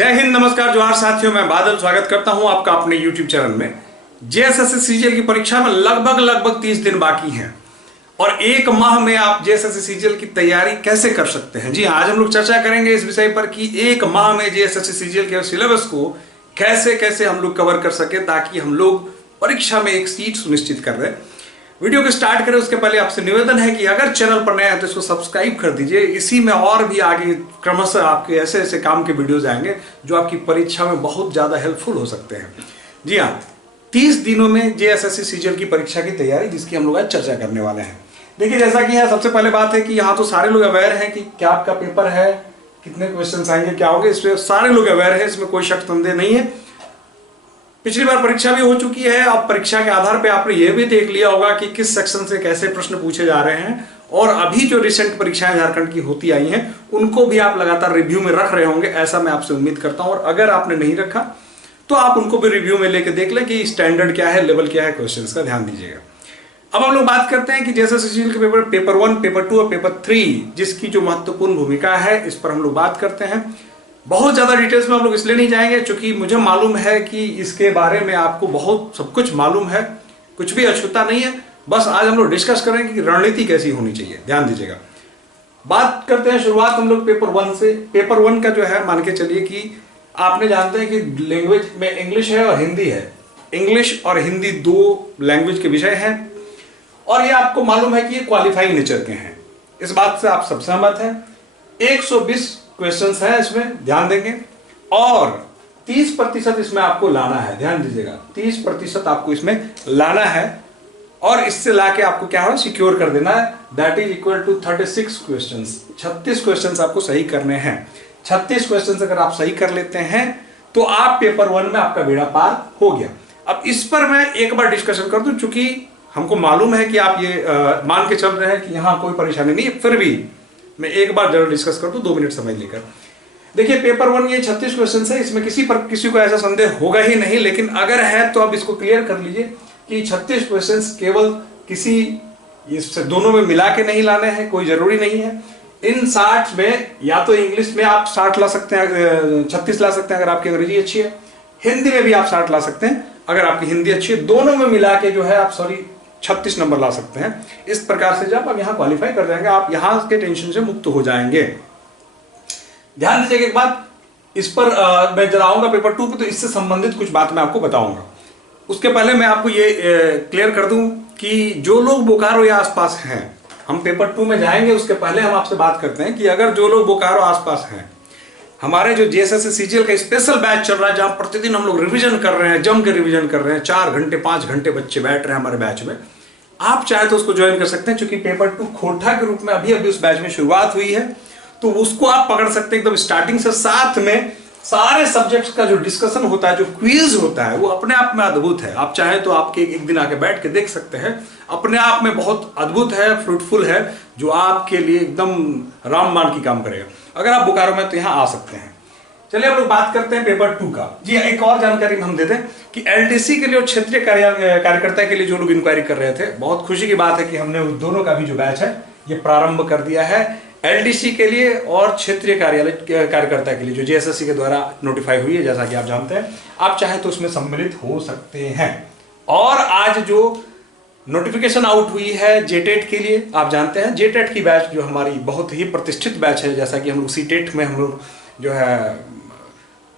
जय हिंद, नमस्कार, जोहार साथियों। मैं बादल स्वागत करता हूं आपका अपने YouTube चैनल में। जेएसएससी सीजीएल की परीक्षा में लगभग 30 दिन बाकी हैं और एक माह में आप जेएसएससी सीजीएल की तैयारी कैसे कर सकते हैं। जी आज हम लोग चर्चा करेंगे इस विषय पर कि एक माह में जेएसएससी सीजीएल के सिलेबस को कैसे कैसे हम लोग कवर कर सके ताकि हम लोग परीक्षा में एक सीट सुनिश्चित कर रहे हैं। वीडियो को स्टार्ट करें उसके पहले आपसे निवेदन है कि अगर चैनल पर नए हैं तो इसको सब्सक्राइब कर दीजिए। इसी में और भी आगे क्रमशः आपके ऐसे ऐसे काम के वीडियोज आएंगे जो आपकी परीक्षा में बहुत ज्यादा हेल्पफुल हो सकते हैं। जी हाँ, 30 दिनों में जेएसएससी सीजीएल की परीक्षा की तैयारी जिसकी हम लोग आज चर्चा करने वाले हैं। देखिए, जैसा कि यहाँ सबसे पहले बात है कि यहाँ तो सारे लोग अवेयर हैं कि क्या आपका पेपर है, कितने क्वेश्चन आएंगे, क्या होंगे, इसमें सारे लोग अवेयर है, इसमें कोई शक संदेह नहीं है। पिछली बार परीक्षा भी हो चुकी है। अब परीक्षा के आधार पे आपने ये भी देख लिया होगा कि किस सेक्शन से कैसे प्रश्न पूछे जा रहे हैं और अभी जो रिसेंट परीक्षाएं झारखंड की होती आई हैं उनको भी आप लगातार रिव्यू में रख रहे होंगे, ऐसा मैं आपसे उम्मीद करता हूं। और अगर आपने नहीं रखा तो आप उनको भी रिव्यू में लेके देख लें कि स्टैंडर्ड क्या है, लेवल क्या है, क्वेश्चन का ध्यान दीजिएगा। अब हम लोग बात करते हैं कि जैसे सीजीएल के पेपर 1, पेपर 2 और पेपर 3 जिसकी जो महत्वपूर्ण भूमिका है इस पर हम लोग बात करते हैं। बहुत ज्यादा डिटेल्स में हम लोग इसलिए नहीं जाएंगे क्योंकि मुझे मालूम है कि इसके बारे में आपको बहुत सब कुछ मालूम है, कुछ भी अछूता नहीं है। बस आज हम लोग डिस्कस करेंगे कि रणनीति कैसी होनी चाहिए, ध्यान दीजिएगा। बात करते हैं शुरुआत हम लोग पेपर 1 से। पेपर 1 का जो है मान के चलिए कि आपने जानते हैं कि लैंग्वेज में इंग्लिश है और हिंदी है। इंग्लिश और हिंदी दो लैंग्वेज के विषय हैं और ये आपको मालूम है कि ये क्वालिफाइंग नेचर के हैं। इस बात से आप सब सहमत हैं। 120 क्वेश्चंस है इसमें, ध्यान देंगे, और 30% इसमें आपको लाना है। ध्यान दीजिएगा, 30% आपको इसमें लाना है और इससे लाके आपको क्या हो, सिक्योर कर देना है। That is equal to 36 questions. 36 questions आपको सही करने हैं। 36 क्वेश्चंस अगर आप सही कर लेते हैं तो आप पेपर 1 में आपका बेड़ा पार हो गया। अब इस पर मैं एक बार डिस्कशन कर दूं, चूंकि हमको मालूम है कि आप ये मान के चल रहे हैं कि यहां कोई परेशानी नहीं है, फिर भी मैं एक बार जरूर डिस्कस कर दूं 2 मिनट समय लेकर। देखिए, पेपर 1 ये 36 क्वेश्चन है, इसमें किसी को ऐसा संदेह होगा ही नहीं, लेकिन अगर है तो अब इसको क्लियर कर लीजिए कि 36 क्वेश्चन केवल किसी इससे दोनों में मिला के नहीं लाने हैं, कोई जरूरी नहीं है। इन 60 में या तो इंग्लिश में आप 60 ला सकते हैं, 36 ला सकते हैं अगर आपकी अंग्रेजी अच्छी है। हिंदी में भी आप 60 ला सकते हैं अगर आपकी हिंदी अच्छी है। दोनों में मिला के जो है आप 36 नंबर ला सकते हैं। इस प्रकार से जब आप यहां क्वालिफाई कर जाएंगे आप यहां के टेंशन से मुक्त हो जाएंगे। ध्यान दीजिएगा एक बात, इस पर मैं जरा आऊंगा पेपर 2 पे, तो इससे संबंधित कुछ बात मैं आपको बताऊंगा। उसके पहले मैं आपको ये क्लियर कर दूं कि जो लोग बोकारो या आसपास हैं, हम पेपर 2 में जाएंगे उसके पहले हम आपसे बात करते हैं कि अगर जो लोग बोकारो आसपास हैं, हमारे जो जेएसएससी सीजीएल का स्पेशल बैच चल रहा है जहां प्रतिदिन हम लोग रिवीजन कर रहे हैं, जम के रिवीजन कर रहे हैं, 4 घंटे 5 घंटे बच्चे बैठ रहे हैं हमारे बैच में, आप चाहे तो उसको ज्वाइन कर सकते हैं। क्योंकि पेपर 2 खोटा के रूप में अभी उस बैच में शुरुआत हुई है, तो उसको आप पकड़ सकते हैं एकदम स्टार्टिंग से। साथ में सारे सब्जेक्ट्स का जो डिस्कशन होता है, जो क्विज होता है, वो अपने आप में अद्भुत है। आप चाहे तो आपके एक दिन आके बैठ के देख सकते हैं, अपने आप में बहुत अद्भुत है, फ्रूटफुल है, जो आपके लिए एकदम रामबाण की काम करेगा। अगर आप बोकारो में तो यहाँ आ सकते हैं। चलिए हम लोग बात करते हैं पेपर 2 का। जी एक और जानकारी हम दे दें कि एलडीसी के लिए और क्षेत्रीय कार्यकर्ता के लिए जो लोग इंक्वायरी कर रहे थे, बहुत खुशी की बात है कि हमने उस दोनों का भी जो बैच है ये प्रारंभ कर दिया है। एलडीसी के लिए और क्षेत्रीय कार्यकर्ता के लिए जो जेएसएससी के द्वारा नोटिफाई हुई है, जैसा कि आप जानते हैं, आप चाहे तो उसमें सम्मिलित हो सकते हैं। और आज जो नोटिफिकेशन आउट हुई है जेटेट के लिए, आप जानते हैं जेटेट की बैच जो हमारी बहुत ही प्रतिष्ठित बैच है, जैसा कि हम लोग सीटेट में हम लोग जो है,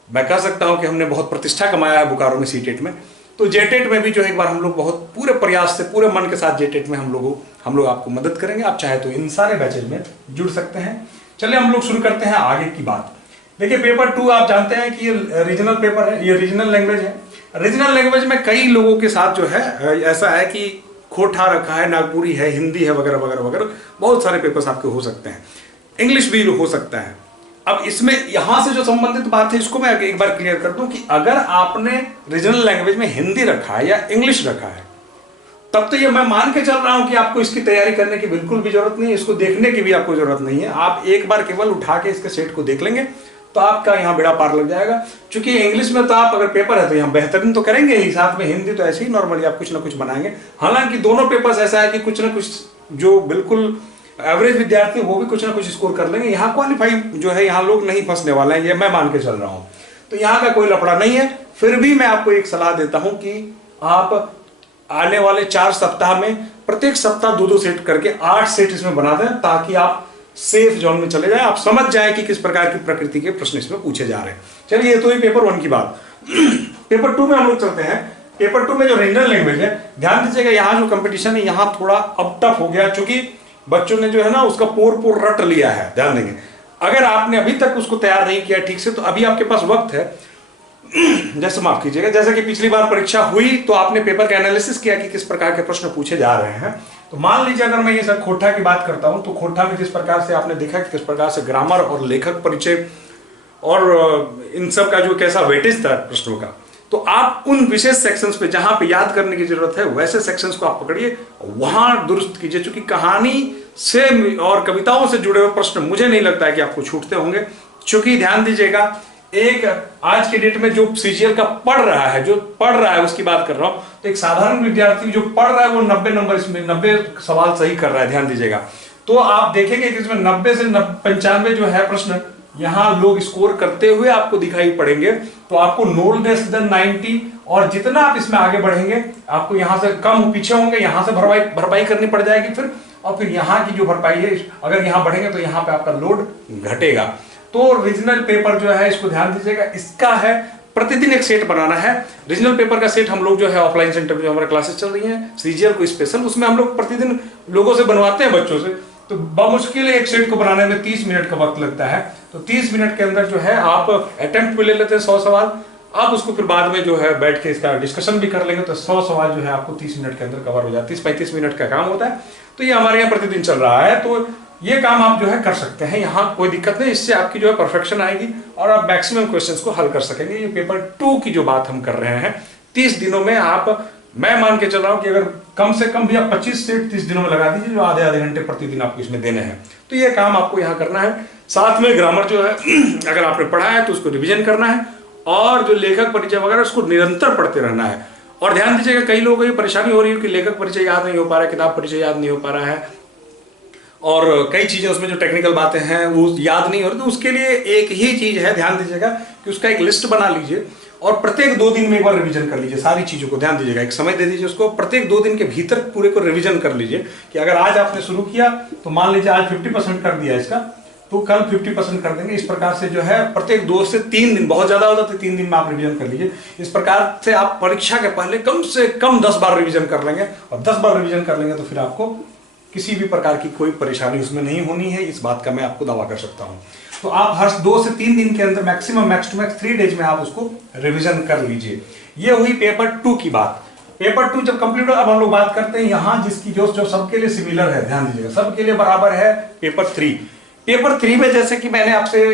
मैं कह सकता हूं कि हमने बहुत प्रतिष्ठा कमाया है बोकारो में सीटेट में, तो जेटेट में भी जो एक बार हम लोग बहुत पूरे प्रयास से, पूरे मन के साथ जेटेट में हम लोग आपको मदद करेंगे। आप चाहे तो इन सारे बैचेज में जुड़ सकते हैं। चलिए हम लोग शुरू करते हैं आगे की बात। देखिए, पेपर 2 आप जानते हैं कि ये रीजनल पेपर है, ये रीजनल लैंग्वेज है। रीजनल लैंग्वेज में कई लोगों के साथ जो है ऐसा है कि खोटा रखा है, नागपुरी है, हिंदी है, वगैरह वगैरह वगैरह, बहुत सारे पेपर्स आपके हो सकते हैं। इंग्लिश भी हो सकता है। अब इसमें यहां से जो संबंधित बात है इसको मैं एक बार क्लियर कर दूं कि अगर आपने रीजनल लैंग्वेज में हिंदी रखा है या इंग्लिश रखा है, तब तो ये मैं मान के चल रहा हूं कि आपको इसकी तैयारी करने की बिल्कुल भी जरूरत नहीं है, इसको देखने की भी आपको जरूरत नहीं है। आप एक बार केवल उठा के इसके सेट को देख लेंगे तो आपका यहाँ बेड़ा पार लग जाएगा। क्योंकि इंग्लिश में तो आप अगर पेपर है तो यहाँ बेहतरीन तो करेंगे ही, साथ में हिंदी तो ऐसे ही नॉर्मली आप कुछ ना कुछ बनाएंगे। हालांकि दोनों पेपर्स ऐसा है कि कुछ ना कुछ जो बिल्कुल एवरेज विद्यार्थी वो भी कुछ ना कुछ स्कोर कर लेंगे। यहाँ क्वालिफाई जो है यहाँ लोग नहीं फंसने वाले हैं, ये मैं मान के चल रहा हूँ। तो यहाँ का कोई लफड़ा नहीं है। फिर भी मैं आपको एक सलाह देता हूं कि आप आने वाले 4 सप्ताह में प्रत्येक सप्ताह 2-2 सेट करके 8 सेट इसमें बना दें, ताकि आप सेफ जोन में चले जाएं, आप समझ जाएं कि किस प्रकार की प्रकृति के प्रश्न इसमें पूछे जा रहे हैं। चलिए, ये तो ही पेपर 1 की बात। पेपर 2 में हम लोग चलते हैं। पेपर 2 में जो रीजनल लैंग्वेज है, ध्यान दीजिएगा, यहाँ जो कंपटीशन है यहाँ थोड़ा अब टफ हो गया, क्योंकि बच्चों ने जो है ना उसका पोर रट लिया है। ध्यान देंगे, अगर आपने अभी तक उसको तैयार नहीं किया ठीक से, तो अभी आपके पास वक्त है। जैसे माफ कीजिएगा, जैसे कि पिछली बार परीक्षा हुई तो आपने पेपर का एनालिसिस किया कि किस प्रकार के प्रश्न पूछे जा रहे हैं। तो मान लीजिए अगर मैं ये सब खोटा की बात करता हूं, तो खोटा में जिस प्रकार से आपने देखा कि किस प्रकार से ग्रामर और लेखक परिचय और इन सब का जो कैसा वेटेज था प्रश्नों का, तो आप उन विशेष सेक्शंस पे जहां पे याद करने की जरूरत है वैसे सेक्शंस को आप पकड़िए, वहां दुरुस्त कीजिए। क्योंकि कहानी से और कविताओं से जुड़े हुए प्रश्न मुझे नहीं लगता है कि आपको छूटते होंगे। क्योंकि ध्यान दीजिएगा, एक आज के डेट में जो सीजीएल का पढ़ रहा है उसकी बात कर रहा हूं, तो एक साधारण विद्यार्थी जो पढ़ रहा है वो 90 नंबर इसमें 90 सवाल सही कर रहा है। ध्यान दीजिएगा, तो आप देखेंगे कि इसमें 90 से 95 जो है प्रश्न यहां लोग स्कोर करते हुए आपको दिखाई पड़ेंगे। तो आपको नो लेस देन 90, और जितना आप इसमें आगे बढ़ेंगे आपको यहां से कम पीछे होंगे, यहां से भरपाई करनी पड़ जाएगी फिर, और फिर यहाँ की जो भरपाई है, अगर यहाँ बढ़ेंगे तो यहाँ पे आपका लोड घटेगा। तो रीजनल पेपर जो है इसको ध्यान दीजिएगा, इसका है प्रतिदिन एक सेट बनाना है। रीजनल पेपर का सेट हम लोग जो है ऑफलाइन सेंटर में जो हमारी क्लासेस चल रही हैं सीजीएल को स्पेशल, उसमें हम लोग प्रतिदिन लोगों से बनवाते हैं, बच्चों से। तो बमुश्किल एक सेट को बनाने में 30 मिनट का वक्त लगता है। तो 30 मिनट के अंदर जो है आप अटेम्प्ट भी ले लेते हैं 100 सवाल, आप उसको फिर बाद में जो है बैठ के इसका डिस्कशन भी कर लेंगे, तो 100 सवाल जो है आपको 30 मिनट के अंदर कवर हो जाए। 30-35 मिनट का काम होता है। तो ये हमारे यहाँ प्रतिदिन चल रहा है, तो ये काम आप जो है कर सकते हैं, यहाँ कोई दिक्कत नहीं। इससे आपकी जो है परफेक्शन आएगी और आप मैक्सिमम क्वेश्चंस को हल कर सकेंगे। ये पेपर 2 की जो बात हम कर रहे हैं, 30 दिनों में आप, मैं मान के चल रहा हूं कि अगर कम से कम भी आप 25 सेट 30 दिनों में लगा दीजिए, जो आधे घंटे प्रतिदिन आपको इसमें देने हैं। तो ये काम आपको यहाँ करना है। साथ में ग्रामर जो है अगर आपने पढ़ा है तो उसको रिविजन करना है, और जो लेखक परिचय वगैरह उसको निरंतर पढ़ते रहना है। और ध्यान दीजिएगा, कई लोगों को ये परेशानी हो रही है कि लेखक परिचय याद नहीं हो पा रहा है, किताब परिचय याद नहीं हो पा रहा है, और कई चीजें उसमें जो टेक्निकल बातें हैं वो याद नहीं हो रही। तो उसके लिए एक ही चीज है, ध्यान दीजिएगा कि उसका एक लिस्ट बना लीजिए और प्रत्येक 2 दिन में एक बार रिवीजन कर लीजिए सारी चीजों को। ध्यान दीजिएगा, एक समय दे दीजिए उसको, प्रत्येक 2 दिन के भीतर पूरे को रिवीजन कर लीजिए। कि अगर आज आपने शुरू किया तो मान लीजिए आज 50% कर दिया इसका, तो कल 50% कर देंगे। इस प्रकार से जो है प्रत्येक 2 से 3 दिन, बहुत ज्यादा होता है तो 3 दिन में आप रिवीजन कर लीजिए। इस प्रकार से आप परीक्षा के पहले कम से कम 10 बार रिवीजन कर लेंगे, और 10 बार रिवीजन कर लेंगे तो फिर आपको किसी भी प्रकार की कोई परेशानी उसमें नहीं होनी है। इस बात का मैं आपको दावा कर सकता हूं। तो आप हर 2 से 3 दिन के अंदर maximum max to max 3 days में आप उसको रिवीजन कर लीजिए। ये हुई पेपर 2 की बात। पेपर 2 जब कंप्लीट हो, अब हम लोग बात करते हैं यहाँ जिसकी जो सबके लिए सिमिलर है, ध्यान दीजिएगा, सबके लिए बराबर है, पेपर 3। पेपर 3 में जैसे कि मैंने आपसे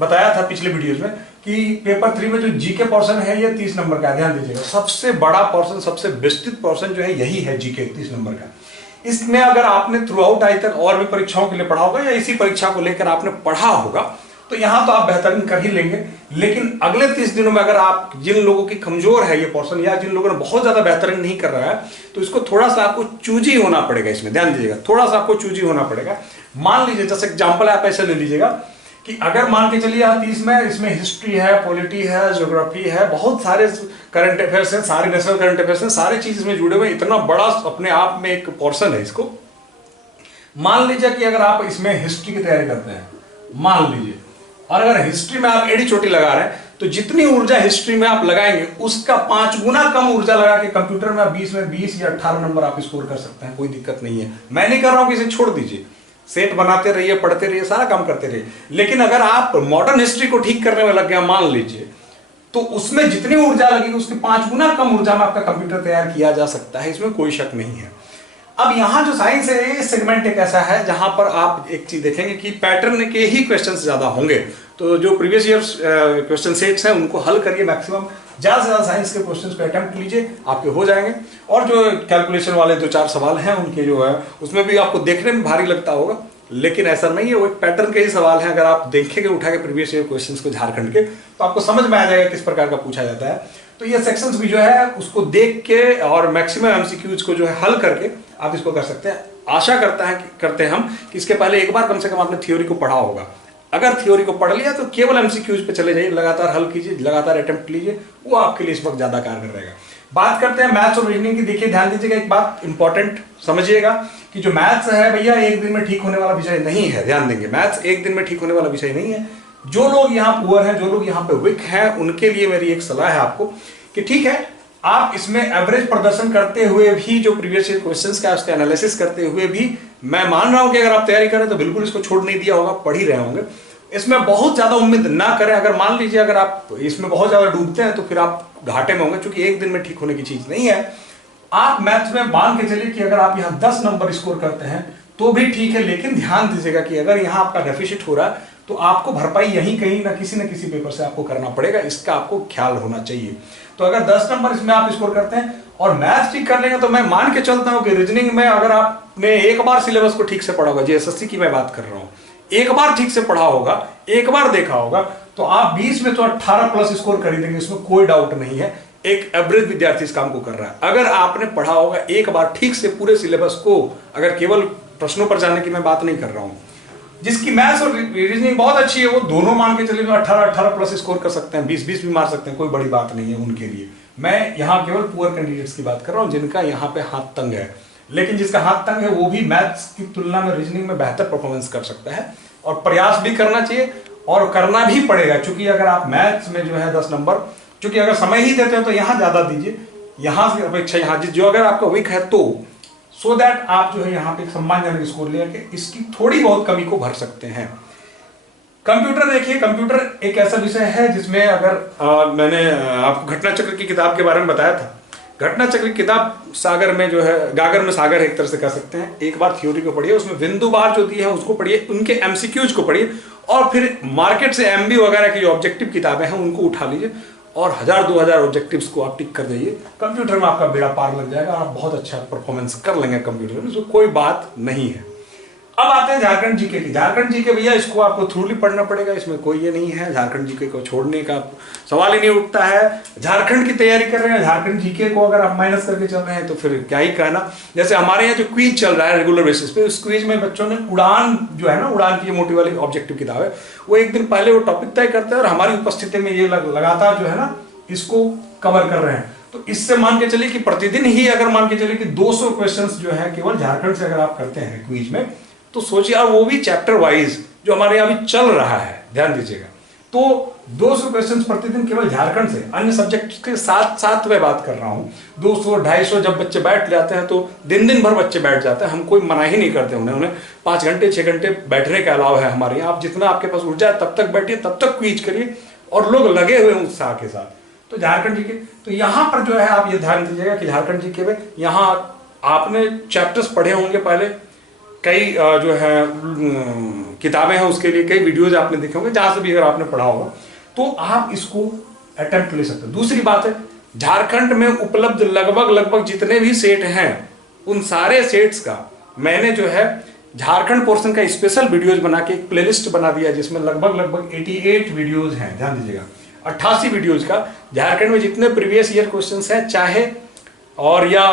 बताया था पिछले वीडियोज में कि पेपर 3 में जो जीके पोर्शन है ये 30 नंबर का है। ध्यान दीजिएगा, सबसे बड़ा पोर्शन, सबसे विस्तृत पोर्शन जो है यही है, जीके 30 नंबर का। इसमें अगर आपने थ्रू आउट आज तक और भी परीक्षाओं के लिए पढ़ा होगा या इसी परीक्षा को लेकर आपने पढ़ा होगा, तो यहां तो आप बेहतरीन कर ही लेंगे। लेकिन अगले 30 दिनों में अगर आप, जिन लोगों की कमजोर है ये पोर्शन, या जिन लोगों ने बहुत ज्यादा बेहतरीन नहीं कर रहा है, तो इसको थोड़ा सा आपको चूजी होना पड़ेगा। इसमें ध्यान दीजिएगा, थोड़ा सा आपको चूजी होना पड़ेगा। मान लीजिए, जैसे एग्जाम्पल आप ऐसे ले लीजिएगा कि अगर मान के चलिए 30 में इसमें हिस्ट्री है, पॉलिटी है, ज्योग्राफी है, बहुत सारे करंट अफेयर्स हैं, सारे नेशनल करंट अफेयर्स हैं, सारे चीज इसमें जुड़े हुए, इतना बड़ा अपने आप में एक पोर्शन है। इसको मान लीजिए कि अगर आप इसमें हिस्ट्री की तैयारी करते हैं, मान लीजिए, और अगर हिस्ट्री में आप एड़ी चोटी लगा रहे हैं, तो जितनी ऊर्जा हिस्ट्री में आप लगाएंगे उसका 5 गुना कम ऊर्जा लगा के कंप्यूटर में 20 में 20 या 18 नंबर आप स्कोर कर सकते हैं। कोई दिक्कत नहीं है, मैं नहीं कर रहा हूं कि इसे छोड़ दीजिए, सेट बनाते रहिए, पढ़ते रहिए, सारा काम करते रहिए। लेकिन अगर आप मॉडर्न हिस्ट्री को ठीक करने में लग गया मान लीजिए, तो उसमें जितनी ऊर्जा लगेगी उसके 5 गुना कम ऊर्जा में आपका कंप्यूटर तैयार किया जा सकता है, इसमें कोई शक नहीं है। अब यहां जो साइंस है, ये सेगमेंट एक ऐसा है जहां पर आप एक चीज देखेंगे कि पैटर्न के ही क्वेश्चन ज्यादा होंगे। तो जो प्रीवियस ईयर क्वेश्चन सेट्स हैं उनको हल करिए, मैक्सिमम ज्यादा से ज्यादा साइंस के क्वेश्चंस को अटेम्प्ट लीजिए, आपके हो जाएंगे। और जो कैलकुलेशन वाले 2-4 सवाल हैं उनके जो है उसमें भी आपको देखने में भारी लगता होगा, लेकिन ऐसा नहीं है, वो एक पैटर्न के ही सवाल हैं। अगर आप देखेंगे उठा के प्रीवियस ईयर क्वेश्चंस को झारखंड के, तो आपको समझ में आ जाएगा किस प्रकार का पूछा जाता है। तो ये सेक्शंस भी जो है उसको देख के और मैक्सिमम एमसीक्यूज को जो है हल करके आप इसको कर सकते हैं। आशा करते हैं हम कि इसके पहले एक बार कम से कम आपने थ्योरी को पढ़ा होगा। अगर थ्योरी को पढ़ लिया तो केवल एमसीक्यूज पे चले जाइए, लगातार हल कीजिए, लगातार अटेम्प्ट लीजिए, वो आपके लिए इस वक्त ज्यादा कारगर रहेगा। बात करते हैं मैथ्स और रीजनिंग की। देखिए ध्यान दीजिएगा, एक बात इंपॉर्टेंट समझिएगा कि जो मैथ्स है भैया एक दिन में ठीक होने वाला विषय नहीं है। ध्यान देंगे, मैथ्स एक दिन में ठीक होने वाला विषय नहीं है। जो लोग यहाँ पुअर हैं, जो लोग यहाँ पे वीक हैं, उनके लिए मेरी एक सलाह है आपको कि ठीक है, आप इसमें एवरेज प्रदर्शन करते हुए भी, जो प्रीवियस ईयर क्वेश्चंस का उसका एनालिसिस करते हुए भी, मैं मान रहा हूं कि अगर आप तैयारी करें तो बिल्कुल इसको छोड़ नहीं दिया होगा, पढ़ ही रहे होंगे। इसमें बहुत ज्यादा उम्मीद ना करें। अगर मान लीजिए अगर आप इसमें बहुत ज्यादा डूबते हैं तो फिर आप घाटे में होंगे, क्योंकि एक दिन में ठीक होने की चीज नहीं है। आप मैथ्स में मान के चलिए कि अगर आप यहाँ 10 नंबर स्कोर करते हैं तो भी ठीक है, लेकिन ध्यान दीजिएगा कि अगर यहाँ आपका डेफिसिट हो रहा है तो आपको भरपाई यहीं कहीं ना किसी पेपर से आपको करना पड़ेगा। इसका आपको ख्याल होना चाहिए। तो अगर 10 नंबर इसमें आप स्कोर करते हैं और मैथ्स ठीक कर लेंगे तो मैं मान के चलता हूं कि रीजनिंग में अगर आपने एक बार सिलेबस को ठीक से पढ़ा होगा, जेएसएससी की मैं बात कर रहा हूं, एक बार ठीक से पढ़ा होगा, एक बार देखा होगा, तो आप 20 में तो 18 प्लस स्कोर कर ही देंगे, इसमें कोई डाउट नहीं है। एक एवरेज विद्यार्थी इस काम को कर रहा है। अगर आपने पढ़ा होगा एक बार ठीक से पूरे सिलेबस को, अगर केवल प्रश्नों पर जाने की मैं बात नहीं कर रहा हूं, जिसकी मैथ्स और रीजनिंग बहुत अच्छी है, वो दोनों मान के चलिए 18 प्लस स्कोर कर सकते हैं, 20 भी मार सकते हैं, कोई बड़ी बात नहीं है उनके लिए। मैं यहाँ केवल पुअर कैंडिडेट्स की बात कर रहा हूँ, जिनका यहाँ पे हाथ तंग है। लेकिन जिसका हाथ तंग है वो भी मैथ्स की तुलना में रीजनिंग में बेहतर परफॉर्मेंस कर सकता है, और प्रयास भी करना चाहिए और करना भी पड़ेगा। क्योंकि अगर आप मैथ्स में जो है 10 नंबर, क्योंकि अगर समय ही देते हो तो यहाँ ज्यादा दीजिए, यहाँ से अपेक्षा यहाँ जो अगर आपका वीक है तो सो दैट आप जो है यहाँ पे सम्मानजनक स्कोर लेकर इसकी थोड़ी बहुत कमी को भर सकते हैं। कंप्यूटर देखिए, कंप्यूटर एक ऐसा विषय है जिसमें अगर मैंने आपको घटना चक्र की किताब के बारे में बताया था। घटना चक्र की किताब सागर में जो है, गागर में सागर एक तरह से कह सकते हैं। एक बार थ्योरी को पढ़िए, उसमें बिंदु बार जो दी है उसको पढ़िए, उनके एमसीक्यूज को पढ़िए, और फिर मार्केट से एमबी वगैरह की जो ऑब्जेक्टिव किताबें हैं उनको उठा लीजिए और 1000-2000 ऑब्जेक्टिव्स को आप टिक कर जाइए। कंप्यूटर में आपका बेड़ा पार लग जाएगा, आप बहुत अच्छा परफॉर्मेंस कर लेंगे कंप्यूटर में, तो कोई बात नहीं है। अब आते हैं झारखंड जीके की। झारखंड जीके भैया इसको आपको थ्रूली पढ़ना पड़ेगा, इसमें कोई ये नहीं है, झारखंड जीके को छोड़ने का सवाल ही नहीं उठता है। झारखंड की तैयारी कर रहे हैं, झारखंड जीके को अगर आप माइनस करके चल रहे हैं तो फिर क्या ही कहना। जैसे हमारे यहाँ जो क्विज चल रहा है रेगुलर बेसिस पे, उस क्विज में बच्चों ने उड़ान जो है ना, उड़ान की मोटी वाली ऑब्जेक्टिव किताब है, वो एक दिन पहले वो टॉपिक तय करते हैं और हमारी उपस्थिति में ये लगातार जो है ना इसको कवर कर रहे हैं। तो इससे मान के चलिए कि प्रतिदिन ही अगर मान के चलिए कि 200 क्वेश्चंस जो है केवल झारखंड से अगर आप करते हैं क्विज में, तो सोचिए, और वो भी चैप्टर वाइज जो हमारे यहाँ अभी चल रहा है, ध्यान दीजिएगा। तो 200 क्वेश्चंस प्रतिदिन केवल झारखंड से, अन्य सब्जेक्ट के साथ साथ मैं बात कर रहा हूँ। 200-250 जब बच्चे बैठ जाते हैं तो दिन भर बच्चे बैठ जाते हैं, हम कोई मना ही नहीं करते उन्हें 5 घंटे 6 घंटे बैठने के अलावा है हमारे यहाँ। आप जितना आपके पास ऊर्जा है तब तक बैठिए, तब तक क्विज करिए, और लोग लगे हुए उत्साह के साथ। तो झारखंड जीके, तो यहाँ पर जो है आप ये ध्यान दीजिएगा कि झारखंड जीके में यहाँ आपने चैप्टर्स पढ़े होंगे पहले, कई जो है किताबें हैं उसके लिए, कई वीडियोज आपने देखे होंगे, जहां से भी अगर आपने पढ़ा होगा तो आप इसको अटेम्प्ट ले सकते हैं। दूसरी बात है, झारखंड में उपलब्ध लगभग जितने भी सेट हैं, उन सारे सेट्स का मैंने जो है झारखंड पोर्शन का स्पेशल वीडियोज बना के एक प्लेलिस्ट बना दिया, जिसमें लगभग 88 वीडियोज हैं। ध्यान दीजिएगा, 88 वीडियोज का झारखंड में जितने प्रीवियस ईयर क्वेश्चंस हैं, चाहे और या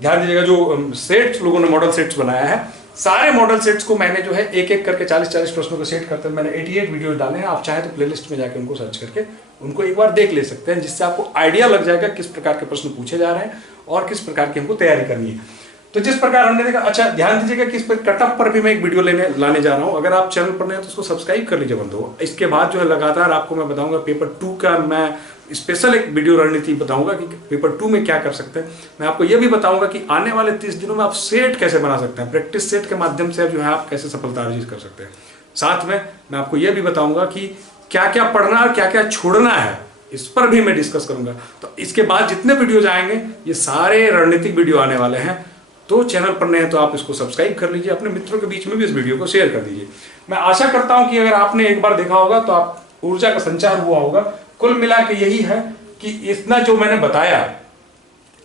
ध्यान दीजिएगा जो सेट्स लोगों ने मॉडल सेट्स बनाया है, सारे मॉडल सेट्स को मैंने जो है एक एक करके 40-40 प्रश्नों को सेट करते हैं मैंने 88 वीडियो डाले हैं। आप चाहे तो प्लेलिस्ट में जाके उनको सर्च करके उनको एक बार देख ले सकते हैं, जिससे आपको आइडिया लग जाएगा किस प्रकार के प्रश्न पूछे जा रहे हैं और किस प्रकार की हमको तैयारी करनी है। तो जिस प्रकार हमने देखा, अच्छा ध्यान दीजिएगा कि इस पर कटअप पर भी मैं एक वीडियो लाने जा रहा हूं। अगर आप चैनल पर नए हैं तो उसको सब्सक्राइब कर लीजिए बंधुओं। इसके बाद जो है लगातार आपको मैं बताऊंगा पेपर 2 का मैं स्पेशल एक वीडियो रणनीति बताऊंगा कि पेपर 2 में क्या कर सकते हैं। मैं आपको यह भी बताऊंगा कि आने वाले 30 दिनों में आप सेट कैसे बना सकते हैं, प्रैक्टिस सेट के माध्यम से जो है आप कैसे सफलता अर्जित कर सकते हैं। साथ में मैं आपको यह भी बताऊंगा कि क्या क्या पढ़ना और क्या क्या छोड़ना है, इस पर भी मैं डिस्कस करूंगा। तो इसके बाद जितने वीडियोज आएंगे ये सारे रणनीतिक वीडियो आने वाले हैं। तो चैनल पर नए हैं तो आप इसको सब्सक्राइब कर लीजिए, अपने मित्रों के बीच में भी इस वीडियो को शेयर कर दीजिए। मैं आशा करता हूं कि अगर आपने एक बार देखा होगा तो आप ऊर्जा का संचार हुआ होगा। कुल मिला के यही है कि इतना जो मैंने बताया,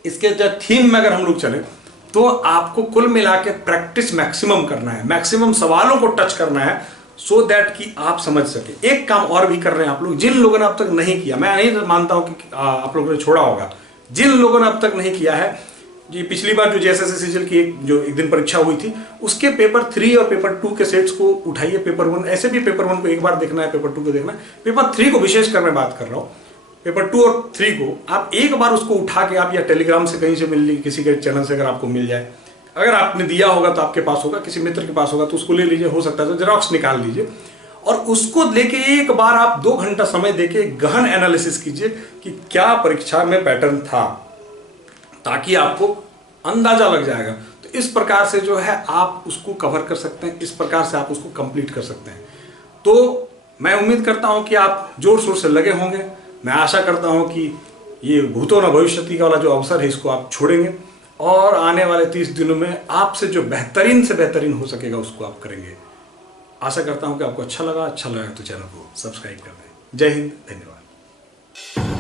इसके जो थीम में अगर हम लोग चले तो आपको कुल मिला के प्रैक्टिस मैक्सिमम करना है, मैक्सिमम सवालों को टच करना है, सो दैट कि आप समझ सके। एक काम और भी कर रहे हैं आप लोग, जिन लोगों ने अब तक नहीं किया, मैं नहीं मानता हूं कि आप लोगों ने छोड़ा होगा, जिन लोगों ने अब तक नहीं किया है, जी, पिछली बार जो जेएसएससी सीजीएल की एक दिन परीक्षा हुई थी, उसके पेपर 3 और पेपर 2 के सेट्स को उठाइए। पेपर 1 ऐसे भी पेपर 1 को एक बार देखना है, पेपर 2 को देखना है, पेपर 3 को विशेषकर मैं बात कर रहा हूँ। पेपर 2 और 3 को आप एक बार उसको उठा के आप या टेलीग्राम से कहीं से मिल ली, किसी के चैनल से अगर आपको मिल जाए, अगर आपने दिया होगा तो आपके पास होगा, किसी मित्र के पास होगा तो उसको ले लीजिए, हो सकता है तो जेरॉक्स निकाल लीजिए और उसको लेके एक बार आप 2 घंटा समय देके गहन एनालिसिस कीजिए कि क्या परीक्षा में पैटर्न था, ताकि आपको अंदाजा लग जाएगा। तो इस प्रकार से जो है आप उसको कवर कर सकते हैं, इस प्रकार से आप उसको कंप्लीट कर सकते हैं। तो मैं उम्मीद करता हूं कि आप जोर शोर से लगे होंगे। मैं आशा करता हूं कि ये भूतो न भविष्यति वाला जो अवसर है इसको आप छोड़ेंगे और आने वाले 30 दिनों में आपसे जो बेहतरीन से बेहतरीन हो सकेगा उसको आप करेंगे। आशा करता हूं कि आपको अच्छा लगा तो चैनल को सब्सक्राइब कर दें। जय हिंद, धन्यवाद।